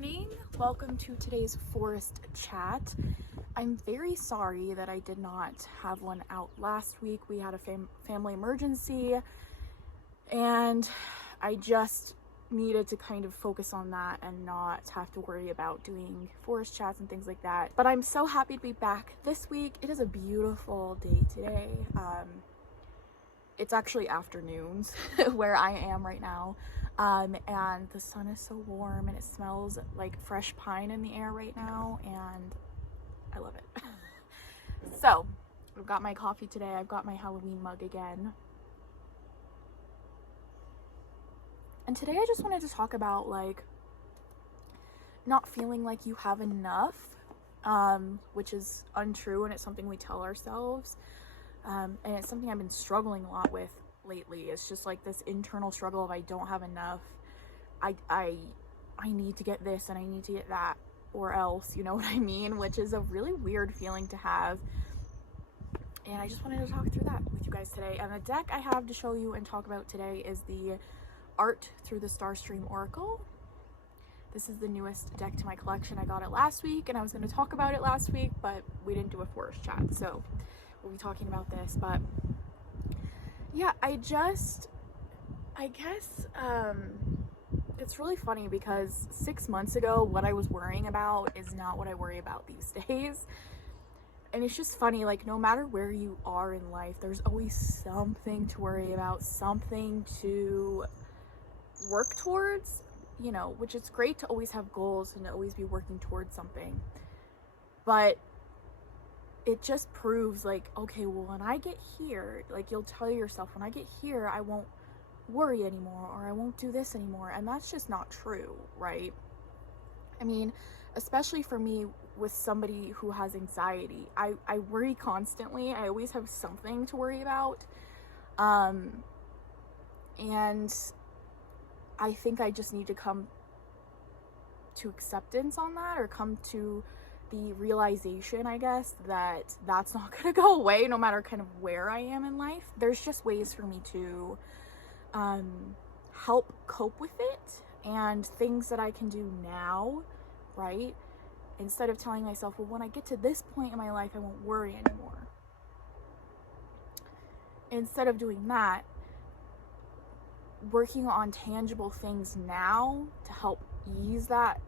morning. Welcome to today's forest chat. I'm very sorry that I did not have one out last week. We had a family emergency and I just needed to kind of focus on that and not have to worry about doing forest chats and things like that. But I'm so happy to be back this week. It is a beautiful day today. It's actually afternoons where I am right now. And the sun is so warm and it smells like fresh pine in the air right now, and I love it. So I've got my coffee today. I've got my Halloween mug again. And today I just wanted to talk about like not feeling like you have enough, which is untrue, and it's something we tell ourselves. And it's something I've been struggling a lot with lately. It's just like this internal struggle of I don't have enough. I need to get this and I need to get that, or else, you know what I mean? Which is a really weird feeling to have. And I just wanted to talk through that with you guys today. And the deck I have to show you and talk about today is the Art Through the Starstream Oracle. This is the newest deck to my collection. I got it last week and I was going to talk about it last week, but we didn't do a forest chat, so we'll be talking about this. But yeah, I guess it's really funny because 6 months ago what I was worrying about is not what I worry about these days. And it's just funny, like no matter where you are in life, there's always something to worry about, something to work towards, you know, which is great to always have goals and to always be working towards something. But it just proves like, okay, well, when I get here, like you'll tell yourself, when I get here, I won't worry anymore, or I won't do this anymore. And that's just not true, right? I mean, especially for me with somebody who has anxiety, I worry constantly. I always have something to worry about. And I think I just need to come to acceptance on that, or come to the realization, I guess, that that's not gonna go away no matter kind of where I am in life. There's just ways for me to help cope with it, and things that I can do now, right? Instead of telling myself, well, when I get to this point in my life, I won't worry anymore. Instead of doing that, working on tangible things now to help ease that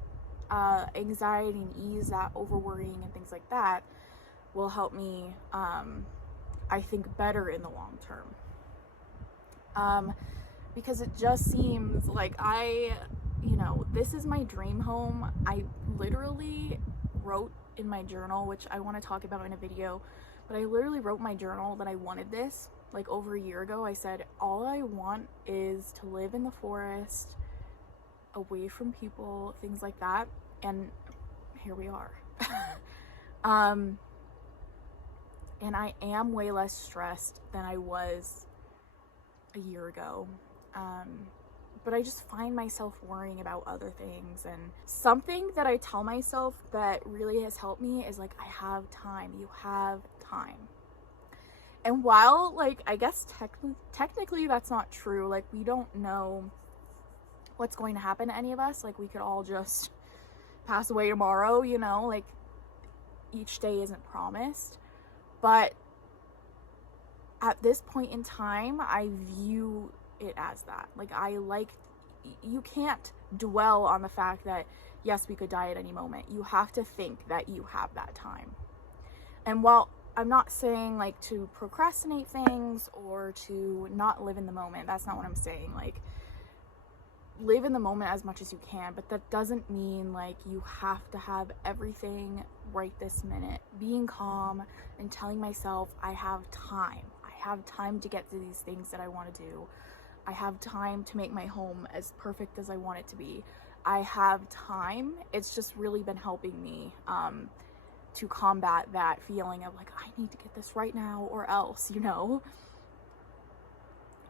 anxiety and ease that over worrying and things like that will help me, I think, better in the long term. Because it just seems like this is my dream home. I literally wrote in my journal, which I want to talk about in a video, but I literally wrote in my journal that I wanted this like over a year ago. I said, all I want is to live in the forest, away from people, things like that. And here we are. And I am way less stressed than I was a year ago. But I just find myself worrying about other things. And something that I tell myself that really has helped me is like, I have time. You have time. And while like, I guess technically that's not true. Like, we don't know what's going to happen to any of us. Like, we could all just pass away tomorrow, you know, like each day isn't promised. But at this point in time, I view it as that. Like, you can't dwell on the fact that yes, we could die at any moment. You have to think that you have that time. And while I'm not saying like to procrastinate things or to not live in the moment, that's not what I'm saying. Like, live in the moment as much as you can, but that doesn't mean like you have to have everything right this minute. Being calm and telling myself, I have time. I have time to get to these things that I want to do. I have time to make my home as perfect as I want it to be. I have time. It's just really been helping me to combat that feeling of like, I need to get this right now or else, you know?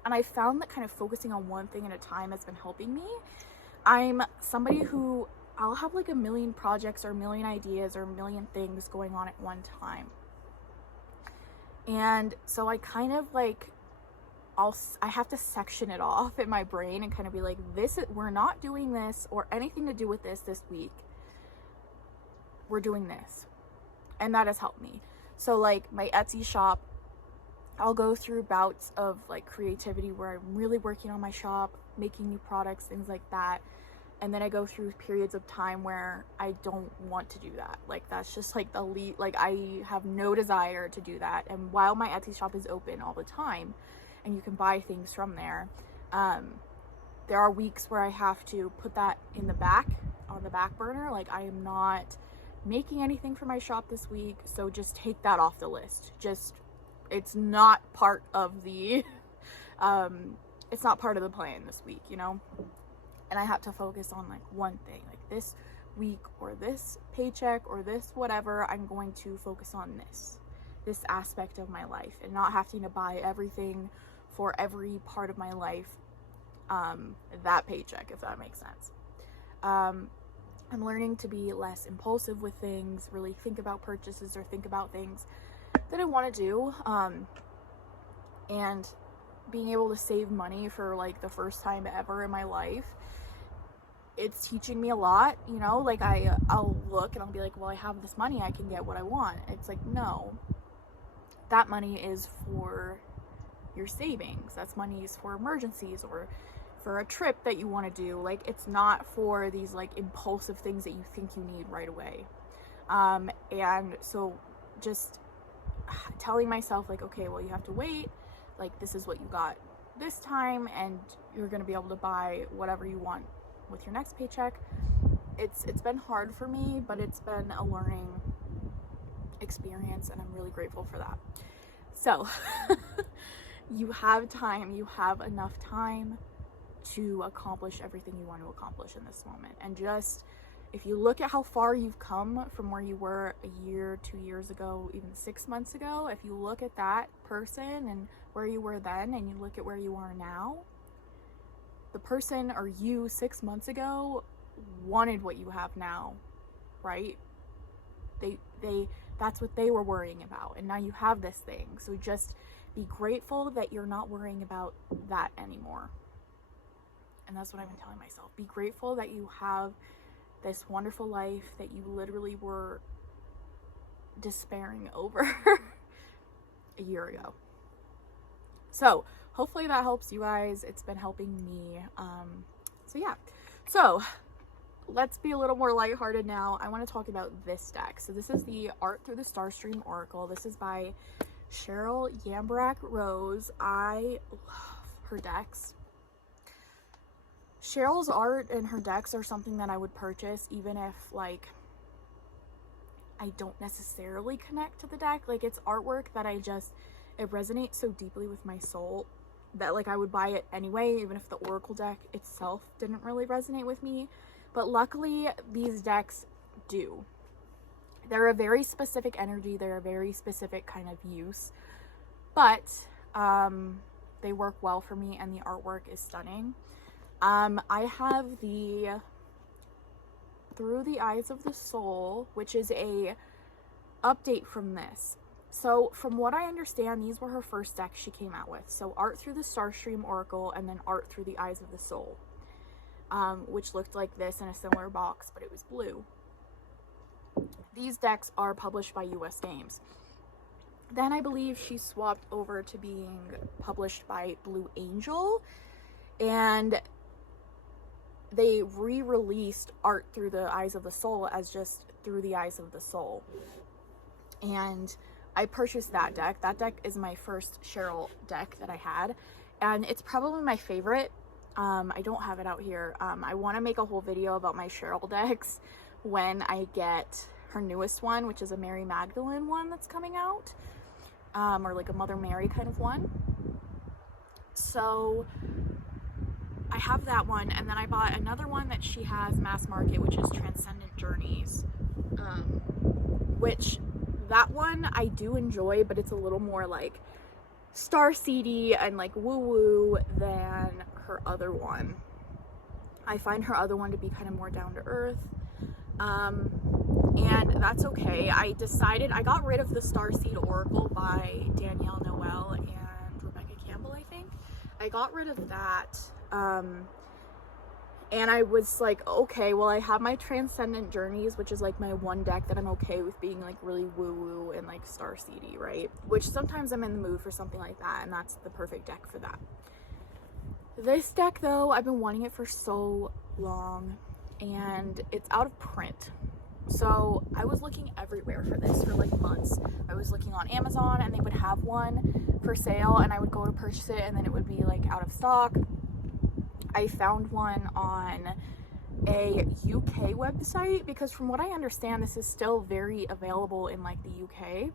And I found that kind of focusing on one thing at a time has been helping me. I'm somebody who, I'll have like a million projects or a million ideas or a million things going on at one time. And so I kind of like I have to section it off in my brain and kind of be like, we're not doing this or anything to do with this week. We're doing this. And that has helped me. So like my Etsy shop, I'll go through bouts of like creativity where I'm really working on my shop, making new products, things like that. And then I go through periods of time where I don't want to do that. Like that's just like like I have no desire to do that. And while my Etsy shop is open all the time and you can buy things from there, there are weeks where I have to put that on the back burner. Like I am not making anything for my shop this week, so just take that off the list. It's not part of the it's not part of the plan this week, you know? And I have to focus on like one thing, like this week or this paycheck or this whatever, I'm going to focus on this aspect of my life and not having to buy everything for every part of my life that paycheck, if that makes sense. I'm learning to be less impulsive with things, really think about purchases or think about things that I want to do, and being able to save money for like the first time ever in my life. It's teaching me a lot, you know, like I'll look and I'll be like, well, I have this money, I can get what I want. It's like, no, that money is for your savings. That's money is for emergencies or for a trip that you want to do. Like it's not for these like impulsive things that you think you need right away. And so just telling myself like, okay, well, you have to wait, like this is what you got this time and you're going to be able to buy whatever you want with your next paycheck. It's been hard for me, but it's been a learning experience and I'm really grateful for that. So you have time, you have enough time to accomplish everything you want to accomplish in this moment. And just, if you look at how far you've come from where you were a year, 2 years ago, even 6 months ago, if you look at that person and where you were then and you look at where you are now, the person or you 6 months ago wanted what you have now, right? That's what they were worrying about, and now you have this thing. So just be grateful that you're not worrying about that anymore. And that's what I've been telling myself. Be grateful that you have this wonderful life that you literally were despairing over a year ago. So hopefully that helps you guys. It's been helping me. So yeah. So let's be a little more lighthearted now. I want to talk about this deck. So this is the Art Through the Starstream Oracle. This is by Cheryl Yambarak Rose. I love her decks. Cheryl's art and her decks are something that I would purchase even if like I don't necessarily connect to the deck. Like it's artwork that it resonates so deeply with my soul that like I would buy it anyway, even if the Oracle deck itself didn't really resonate with me. But luckily these decks do. They're a very specific energy, they're a very specific kind of use, but they work well for me and the artwork is stunning. I have the Through the Eyes of the Soul, which is a update from this. So from what I understand, these were her first decks she came out with. So Art Through the Starstream Oracle and then Art Through the Eyes of the Soul, which looked like this in a similar box, but it was blue. These decks are published by US Games. Then I believe she swapped over to being published by Blue Angel, and they re-released Art Through the Eyes of the Soul as just Through the Eyes of the Soul. And I purchased that deck. That deck is my first Cheryl deck that I had, and it's probably my favorite. I don't have it out here. I want to make a whole video about my Cheryl decks when I get her newest one, which is a Mary Magdalene one that's coming out, or like a Mother Mary kind of one. So I have that one, and then I bought another one that she has mass market, which is Transcendent Journeys, which that one I do enjoy, but it's a little more like starseedy and like woo-woo than her other one. I find her other one to be kind of more down to earth, and that's okay. I got rid of the Starseed Oracle by Danielle Noel and Rebecca Campbell, I think, I got rid of that. And I was like, okay, well, I have my Transcendent Journeys, which is like my one deck that I'm okay with being like really woo-woo and like star seedy, right? Which sometimes I'm in the mood for something like that, and that's the perfect deck for that. This deck, though, I've been wanting it for so long, and it's out of print. So I was looking everywhere for this for like months. I was looking on Amazon, and they would have one for sale, and I would go to purchase it, and then it would be like out of stock. I found one on a UK website, because from what I understand, this is still very available in like the UK,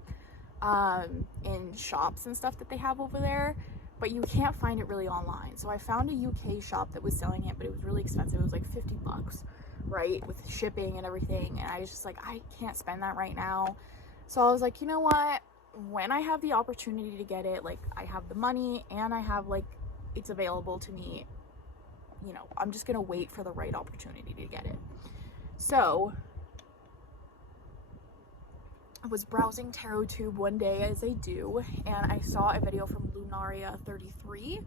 in shops and stuff that they have over there, but you can't find it really online. So I found a UK shop that was selling it, but it was really expensive. It was like $50, right, with shipping and everything, and I was just like, I can't spend that right now. So I was like, you know what, when I have the opportunity to get it, like I have the money and I have like it's available to me, you know, I'm just gonna wait for the right opportunity to get it. So I was browsing TarotTube one day, as I do, and I saw a video from Lunaria33,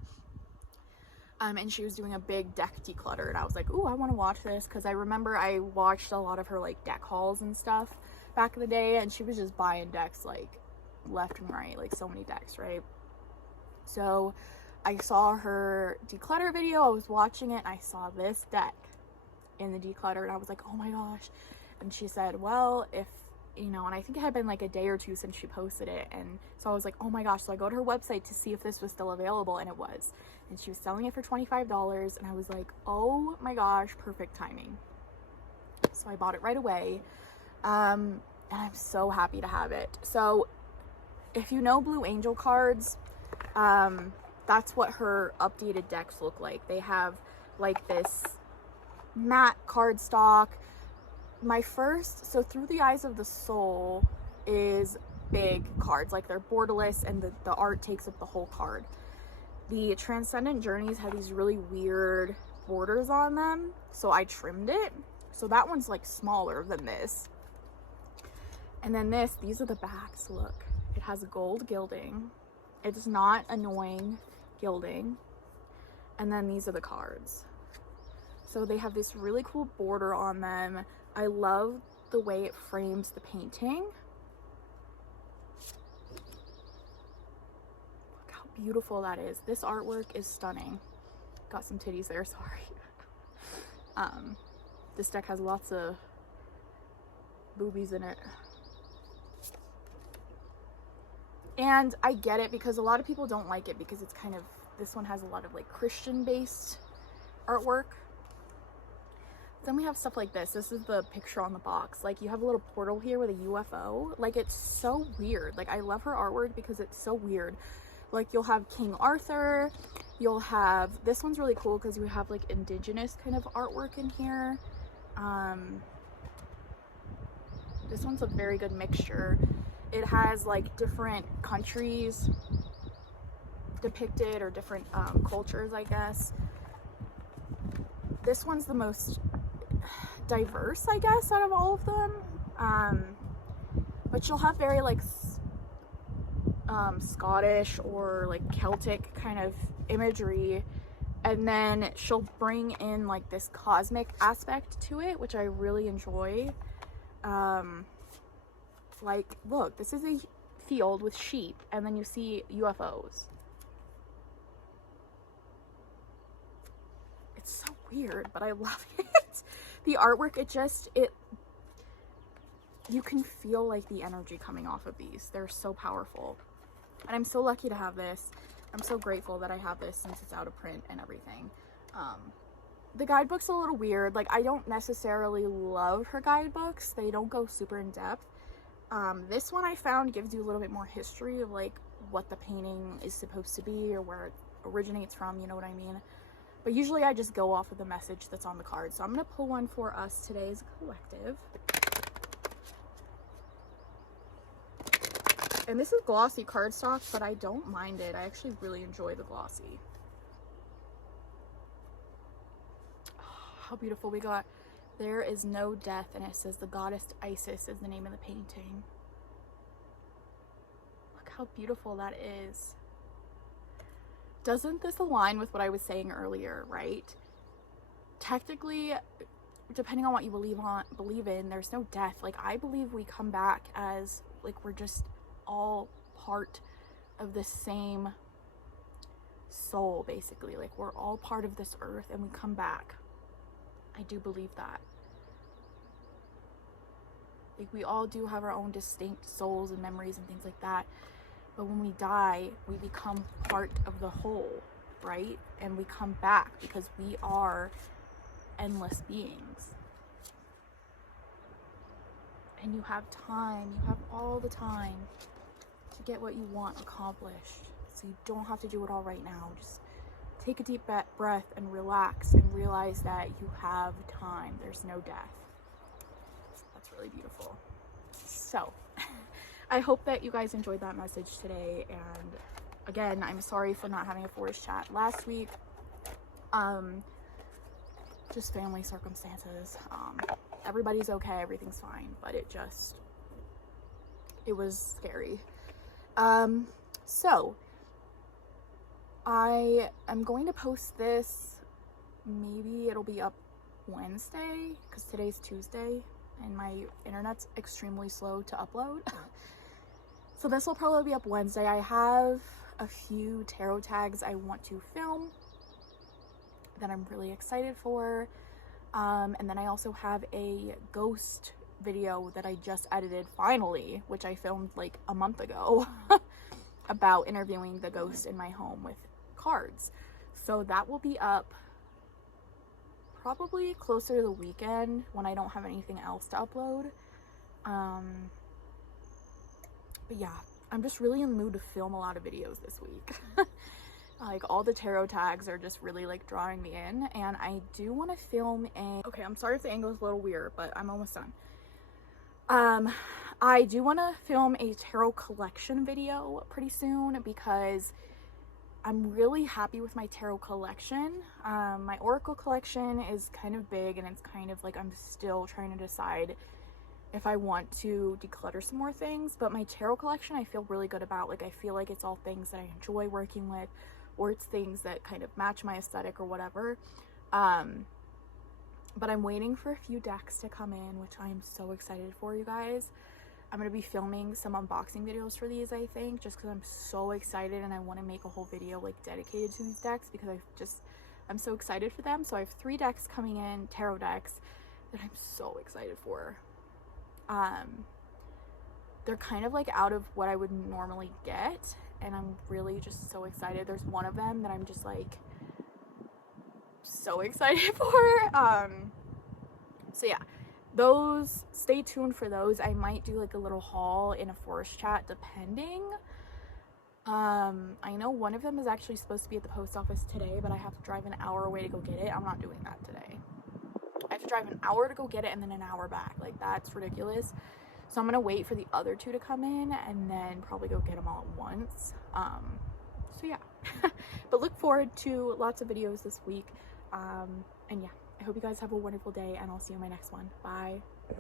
and she was doing a big deck declutter, and I was like, ooh, I want to watch this, because I remember I watched a lot of her like deck hauls and stuff back in the day, and she was just buying decks like left and right, like so many decks, right? So I saw her declutter video, I was watching it, and I saw this deck in the declutter, and I was like, oh my gosh. And she said, well, if, you know, and I think it had been like a day or two since she posted it, and so I was like, oh my gosh. So I go to her website to see if this was still available, and it was, and she was selling it for $25, and I was like, oh my gosh, perfect timing. So I bought it right away, and I'm so happy to have it. So if you know Blue Angel cards, that's what her updated decks look like. They have like this matte cardstock. So Through the Eyes of the Soul is big cards, like they're borderless, and the art takes up the whole card. The Transcendent Journeys have these really weird borders on them, so I trimmed it. So that one's like smaller than this. And then these are the backs, look. It has gold gilding. It's not annoying gilding. And then these are the cards. So they have this really cool border on them. I love the way it frames the painting. Look how beautiful that is. This artwork is stunning. Got some titties there, sorry. This deck has lots of boobies in it. And I get it, because a lot of people don't like it because it's kind of, this one has a lot of like Christian based artwork. Then we have stuff like this. This is the picture on the box. Like, you have a little portal here with a UFO. Like, it's so weird. Like, I love her artwork because it's so weird. Like, you'll have King Arthur. You'll have, this one's really cool because you have like indigenous kind of artwork in here. This one's a very good mixture. It has like different countries depicted, or different cultures, I guess. This one's the most diverse, I guess, out of all of them. But she'll have very like Scottish or like Celtic kind of imagery, and then she'll bring in like this cosmic aspect to it, which I really enjoy. Like, look, this is a field with sheep, and then you see UFOs. It's so weird, but I love it. The artwork, you can feel like the energy coming off of these. They're so powerful. And I'm so lucky to have this. I'm so grateful that I have this since it's out of print and everything. The guidebook's a little weird. Like, I don't necessarily love her guidebooks. They don't go super in depth. This one I found gives you a little bit more history of like what the painting is supposed to be, or where it originates from, you know what I mean? But usually I just go off of the message that's on the card. So I'm going to pull one for us today as a collective. And this is glossy cardstock, but I don't mind it. I actually really enjoy the glossy. Oh, how beautiful. We got There Is No Death, and it says the goddess Isis is the name of the painting. Look how beautiful that is. doesn't this align with what I was saying earlier, right? Technically, depending on what you believe in, there's no death. Like, I believe we come back as, like, we're just all part of the same soul, basically. Like, we're all part of this earth and we come back. I do believe that. Like, we all do have our own distinct souls and memories and things like that. But when we die, we become part of the whole, right? And we come back because we are endless beings. And you have time, you have all the time to get what you want accomplished. So you don't have to do it all right now. Just take a deep breath and relax and realize that you have time. There's no death. That's really beautiful. So I hope that you guys enjoyed that message today. And again, I'm sorry for not having a forest chat last week. Just family circumstances. Everybody's okay, everything's fine, but it was scary. So I am going to post this, maybe it'll be up Wednesday, because today's Tuesday and my internet's extremely slow to upload. So this will probably be up Wednesday. I have a few tarot tags I want to film that I'm really excited for. And then I also have a ghost video that I just edited finally, which I filmed like a month ago, about interviewing the ghost in my home with cards. So that will be up probably closer to the weekend when I don't have anything else to upload. But yeah, I'm just really in the mood to film a lot of videos this week. Like, all the tarot tags are just really like drawing me in, and I do want to film okay, I'm sorry if the angle is a little weird, but I'm almost done. I do want to film a tarot collection video pretty soon because I'm really happy with my tarot collection. My oracle collection is kind of big, and it's kind of like I'm still trying to decide if I want to declutter some more things, but my tarot collection I feel really good about. Like, I feel like it's all things that I enjoy working with, or it's things that kind of match my aesthetic or whatever. But I'm waiting for a few decks to come in, which I am so excited for, you guys. I'm going to be filming some unboxing videos for these, I think, just because I'm so excited and I want to make a whole video like dedicated to these decks because I'm so excited for them. So I have 3 decks coming in, tarot decks, that I'm so excited for. They're kind of like out of what I would normally get, and I'm really just so excited. There's one of them that I'm just like so excited for. So yeah, those, stay tuned for those. I might do like a little haul in a forest chat depending. I know one of them is actually supposed to be at the post office today, but I have to drive an hour away to go get it. I'm not doing that today. I have to drive an hour to go get it and then an hour back. Like, that's ridiculous. So I'm gonna wait for the other 2 to come in and then probably go get them all at once. So yeah. But look forward to lots of videos this week. And yeah, I hope you guys have a wonderful day, and I'll see you in my next one. Bye.